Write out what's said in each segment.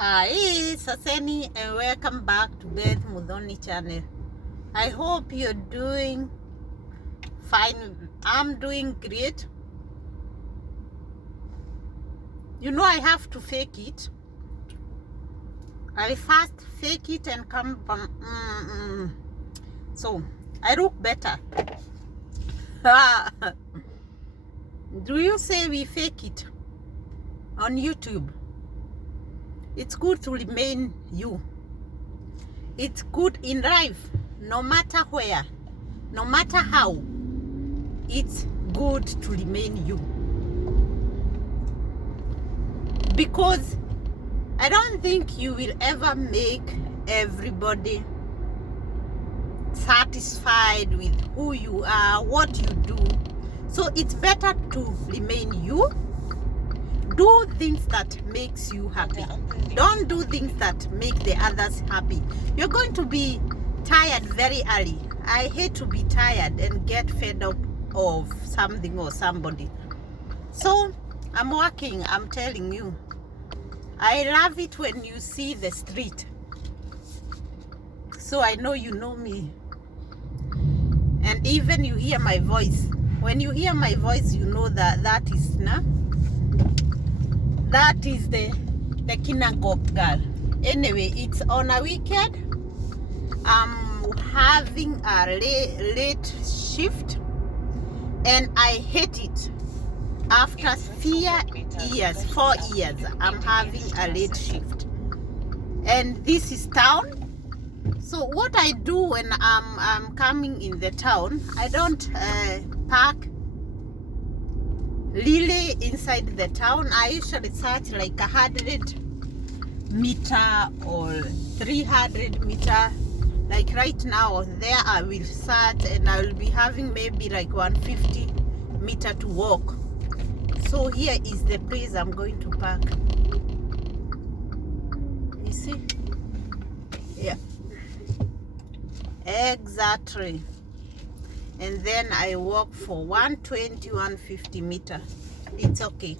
Hi, Saseni, and welcome back to Beth Mudhoni channel. I hope you're doing fine. I'm doing great. You know I have to fake it. I first fake it and come from so I look better. Do you say we fake it on YouTube? It's good to remain you. It's good in life, no matter where, no matter how. It's good to remain you. Because I don't think you will ever make everybody satisfied with who you are, what you do. So it's better to remain you. Do things that makes you happy. Don't do things that make the others happy. You're going to be tired very early. I hate to be tired and get fed up of something or somebody. So I'm working, I'm telling you. I love it when you see the street. So I know you know me. And even you hear my voice. When you hear my voice, you know that is the Kinangop girl. Anyway, it's on a weekend. I'm having a late shift and I hate it. After 4 years, I'm having a late shift. And this is town. So what I do when I'm coming in the town, I don't park really inside the town. I usually search like 100 meter or 300 meter. Like right now, there I will search and I will be having maybe like 150 meter to walk. So here is the place I'm going to park. You see? Yeah. Exactly. And then I walk for 120, 150 meter. It's okay.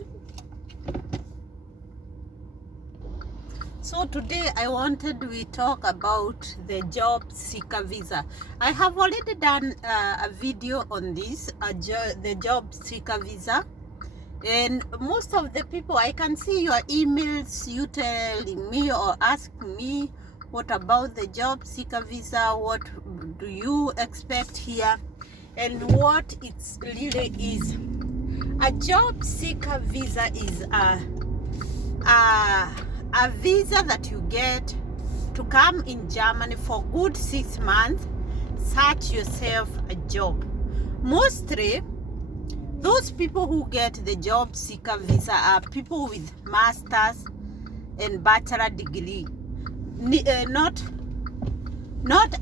So today I wanted we talk about the job seeker visa. I have already done a video on this, the job seeker visa. And most of the people, I can see your emails, you telling me or asking me, what about the job seeker visa? What do you expect here? And what it really is. A job seeker visa is a visa that you get to come in Germany for good 6 months, search yourself a job. Mostly, those people who get the job seeker visa are people with master's and bachelor degree. Not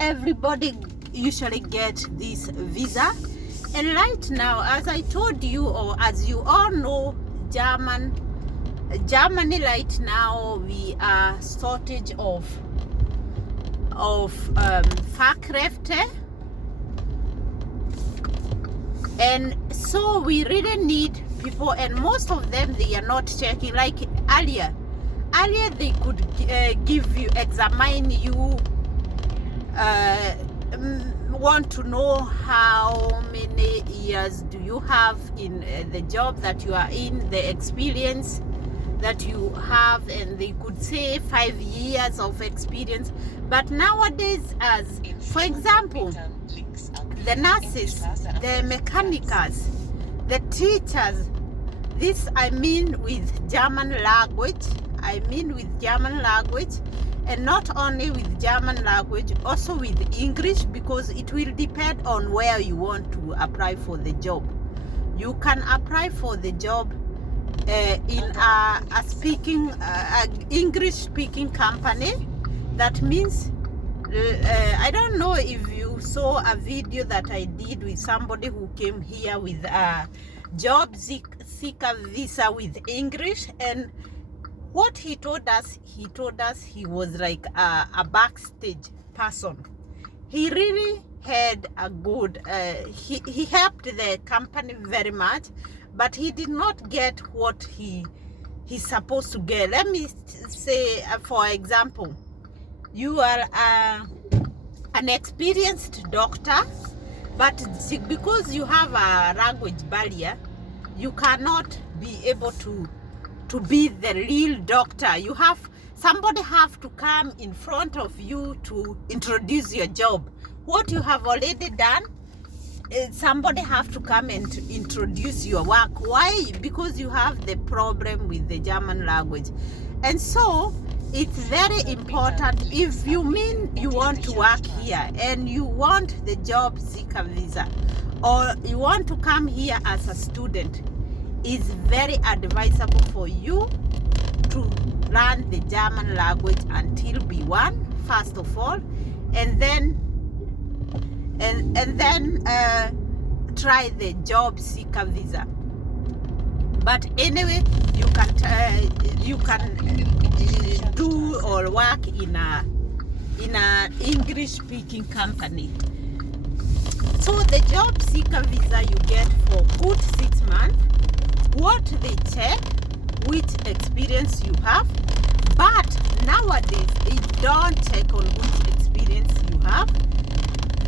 everybody usually get this visa. And right now, as I told you, or as you all know, Germany right now, we are shortage of Fachkräfte. And so we really need people, and most of them, they are not checking. Like earlier they could examine you, want to know how many years do you have in the job that you are in, the experience that you have, and they could say 5 years of experience. But nowadays, as for example, the nurses, the mechanicals, the teachers, this I mean with German language, and not only with German language, also with English, because it will depend on where you want to apply for the job. You can apply for the job in a English speaking company. That means I don't know if you saw a video that I did with somebody who came here with a job seeker visa with English, and what he told us he was like a backstage person. He really had a good, he helped the company very much, but he did not get what he he's supposed to get. Let me say, for example, you are an experienced doctor, but because you have a language barrier, you cannot be able to be the real doctor. You have somebody have to come in front of you to introduce your job. What you have already done, somebody have to come and introduce your work. Why? Because you have the problem with the German language. And so it's very important, if you mean you want to work here and you want the job seeker visa, or you want to come here as a student, it's very advisable for you to learn the German language until B1 first of all, and then try the job seeker visa. But anyway, you can do or work in a English speaking company. So the job seeker visa you get for good 6 months. What they check, which experience you have, but nowadays they don't check on which experience you have.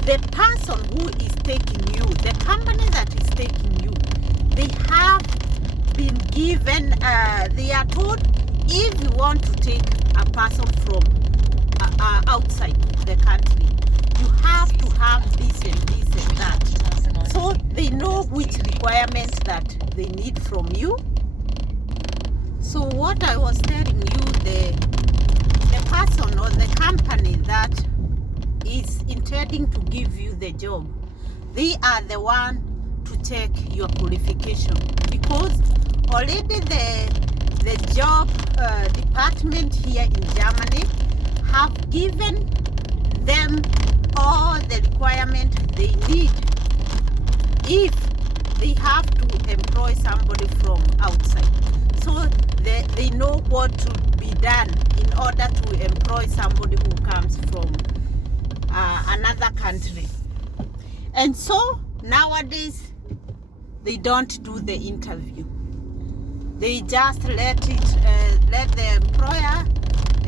The person who is taking you, the company that is taking you, they have been given, they are told, if you want to take a person from outside the country, you have to have this and this and that. So they know which requirements that they need from you. So what I was telling you, the person or the company that is intending to give you the job, they are the one to check your qualification, because already the job department here in Germany have given them all the requirements they need if they have to employ somebody from outside. So they know what to be done in order to employ somebody who comes from another country. And so nowadays they don't do the interview. They just let the employer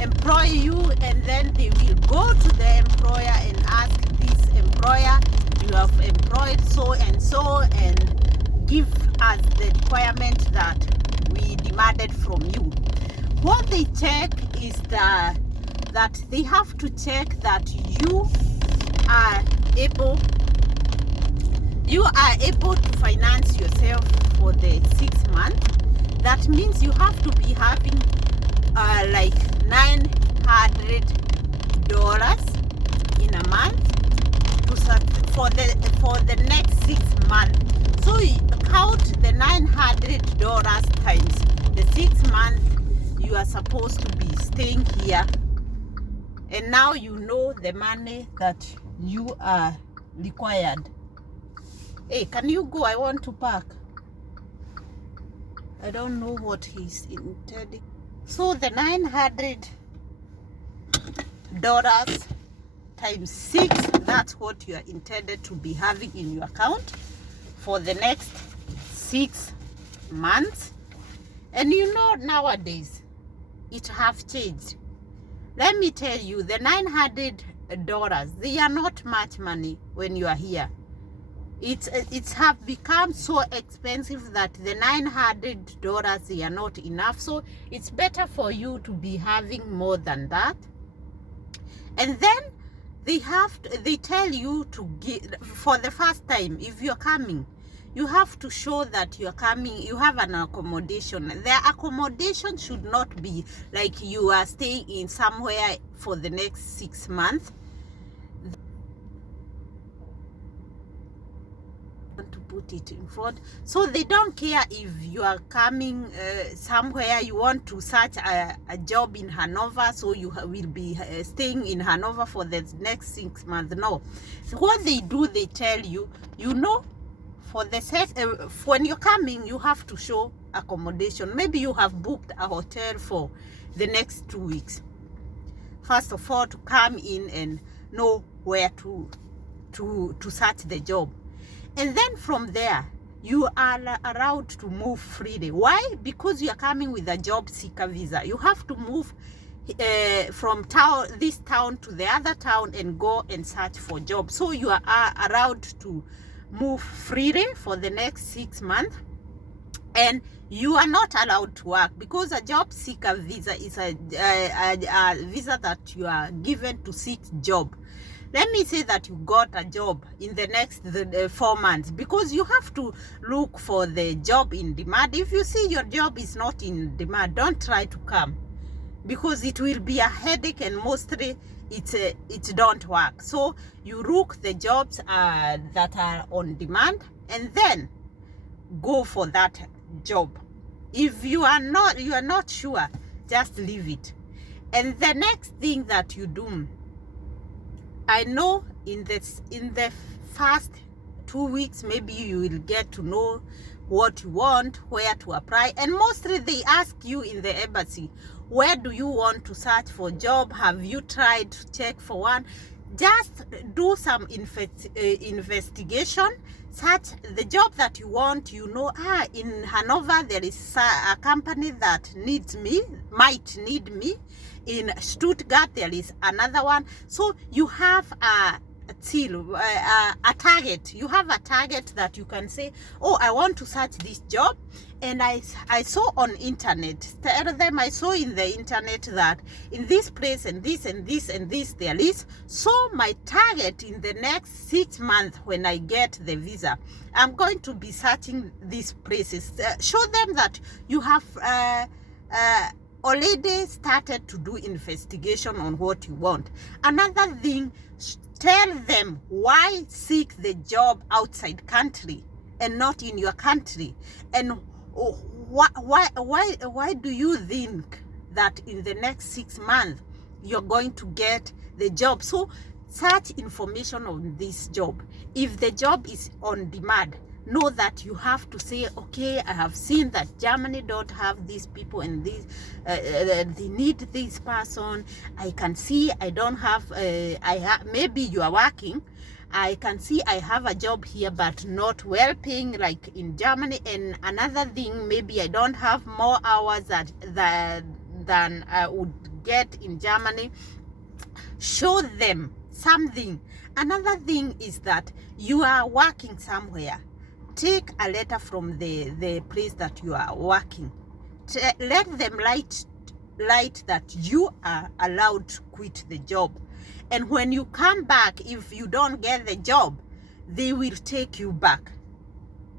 employ you, and then they will go to the employer and ask this employer, you have employed so and so, and give us the requirement that we demanded from you. What they check is that they have to check that you are able to finance yourself for the 6 months. That means you have to be having like $900 in a month for the next 6 months. So you count the $900 times the 6 months you are supposed to be staying here, and now you know the money that you are required. Hey, can you go? I want to park. I don't know what he's intending. So the $900 times 6, that's what you are intended to be having in your account for the next 6 months. And you know, nowadays it have changed. Let me tell you, the $900, they are not much money when you are here. It's have become so expensive that the $900, they are not enough. So it's better for you to be having more than that. And then they tell you to give, for the first time, if you're coming, you have to show that you're coming, you have an accommodation. The accommodation should not be like you are staying in somewhere for the next 6 months. To put it in front, so they don't care if you are coming somewhere, you want to search a job in Hanover, so you will be staying in Hanover for the next 6 months. No, so what they do, they tell you, you know, for the when you're coming, you have to show accommodation. Maybe you have booked a hotel for the next 2 weeks. First of all, to come in and know where to search the job. And then from there, you are allowed to move freely. Why? Because you are coming with a job seeker visa. You have to move from this town to the other town and go and search for jobs. So you are allowed to move freely for the next 6 months, and you are not allowed to work, because a job seeker visa is a visa that you are given to seek job. Let me say that you got a job in the next 4 months, because you have to look for the job in demand. If you see your job is not in demand, don't try to come, because it will be a headache, and mostly it don't work. So you look the jobs that are on demand, and then go for that job. If you are not sure, just leave it. And the next thing that you do, I know in the first 2 weeks, maybe you will get to know what you want, where to apply, and mostly they ask you in the embassy, where do you want to search for job? Have you tried to check for one? Just do some investigation, search the job that you want. You know, in Hanover there is a company that might need me. In Stuttgart there is another one. So you have a target. You have a target that you can say, oh, I want to search this job, and I saw on internet. Tell them I saw in the internet that in this place and this and this and this there is. So my target in the next 6 months, when I get the visa, I'm going to be searching these places. Show them that you have already started to do investigation on what you want. Another thing, tell them why seek the job outside country and not in your country, and why do you think that in the next 6 months you're going to get the job. So search information on this job. If the job is on demand, know that you have to say, okay, I have seen that Germany don't have these people, and this they need this person. I can see I don't have maybe you are working, I can see I have a job here but not well paying like in Germany. And another thing, maybe I don't have more hours than I would get in Germany. Show them something. Another thing is that you are working somewhere. Take a letter from the place that you are working. Let them write that you are allowed to quit the job. And when you come back, if you don't get the job, they will take you back.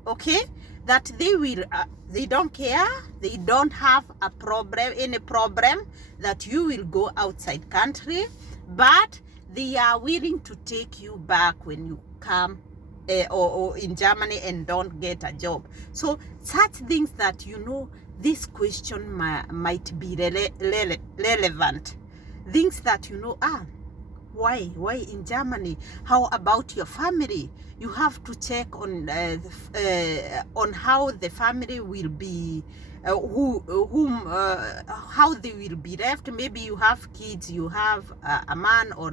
Okay? That they don't care. They don't have any problem that you will go outside country, but they are willing to take you back when you come or in Germany and don't get a job. So such things that this question might be relevant. Things that why in Germany? How about your family? You have to check on how the family will be, how they will be left. Maybe you have kids, you have a man or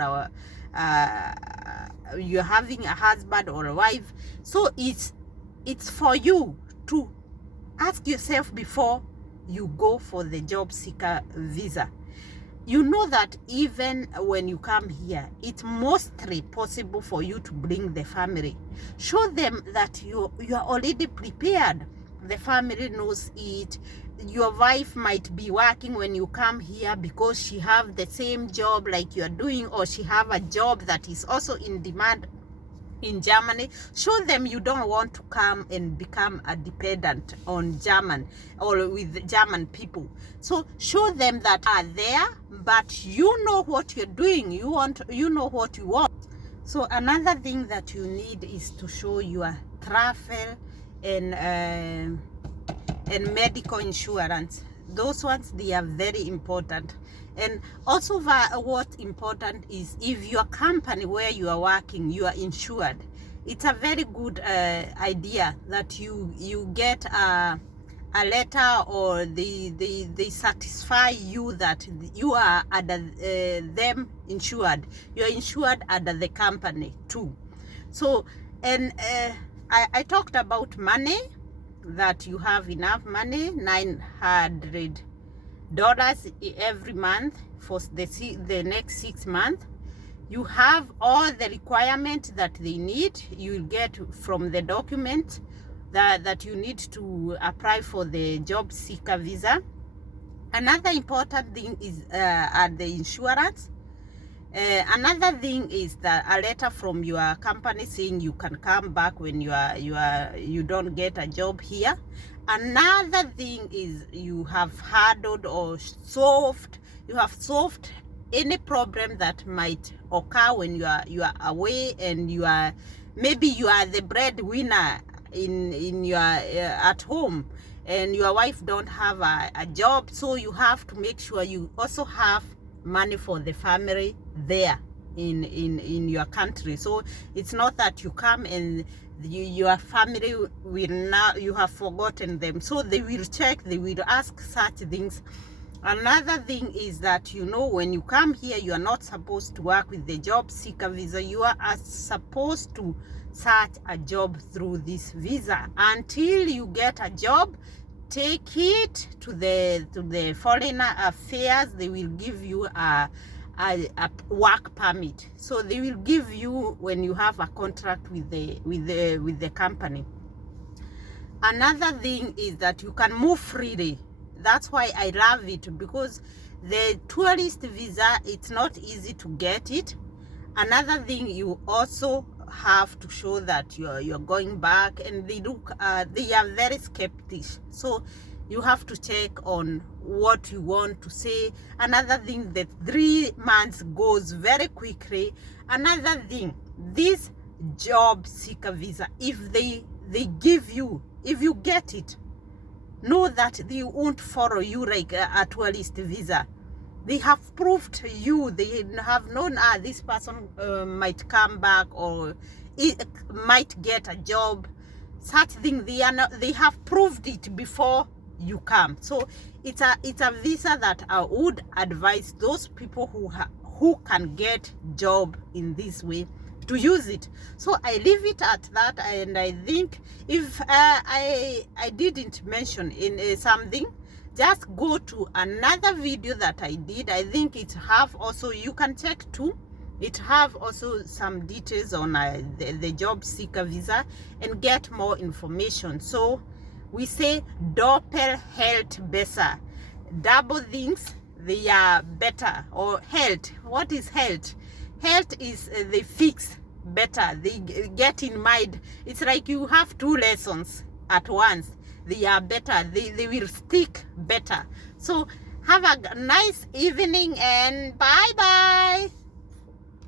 you're having a husband or a wife. So it's for you to ask yourself before you go for the job seeker visa. You know that even when you come here, it's mostly possible for you to bring the family. Show them that you are already prepared. The family knows it. Your wife might be working when you come here because she have the same job like you are doing, or she have a job that is also in demand in Germany. Show them you don't want to come and become a dependent on German or with German people. So show them that are there, but you know what you're doing. You know what you want. So another thing that you need is to show your travel and medical insurance. Those ones, they are very important. And also what's important is if your company where you are working, you are insured. It's a very good idea that you get a letter, or they satisfy you that you are under them insured. You are insured under the company too. So, and I talked about money, that you have enough money, $900 every month for the next 6 months. You have all the requirements that they need. You get from the document that you need to apply for the job seeker visa. Another important thing is the insurance. Another thing is that a letter from your company saying you can come back when you don't get a job here. Another thing is you have handled or solved any problem that might occur when you are away, and maybe you are the breadwinner in your at home, and your wife don't have a job, so you have to make sure you also have money for the family there in your country. So it's not that you come and your family will now, you have forgotten them. So they will check, they will ask such things. Another thing is that, when you come here, you are not supposed to work with the job seeker visa. You are supposed to search a job through this visa until you get a job. Take it to the foreign affairs. They will give you a work permit. So they will give you when you have a contract with the company. Another thing is that you can move freely. That's why I love it, because the tourist visa, it's not easy to get it. Another thing, you also have to show that you're going back, and they are very skeptical. So you have to check on what you want to say. Another thing, that 3 months goes very quickly. Another thing, this job seeker visa, if they give you, if you get it, know that they won't follow you like a tourist visa. They have proved to you, they have known this person might come back, or it might get a job. Such thing, they have proved it before you come. So it's a visa that I would advise those people who can get job in this way to use it. So I leave it at that. And I think if I didn't mention in something, just go to another video that I did. I think it have also, you can check too, it have also some details on the job seeker visa, and get more information. So we say doppel hält besser, double things, they are better. Or hält, what is hält? Health is they fix better, they get in mind. It's like you have 2 lessons at once. They are better, they will stick better. So have a nice evening, and bye bye.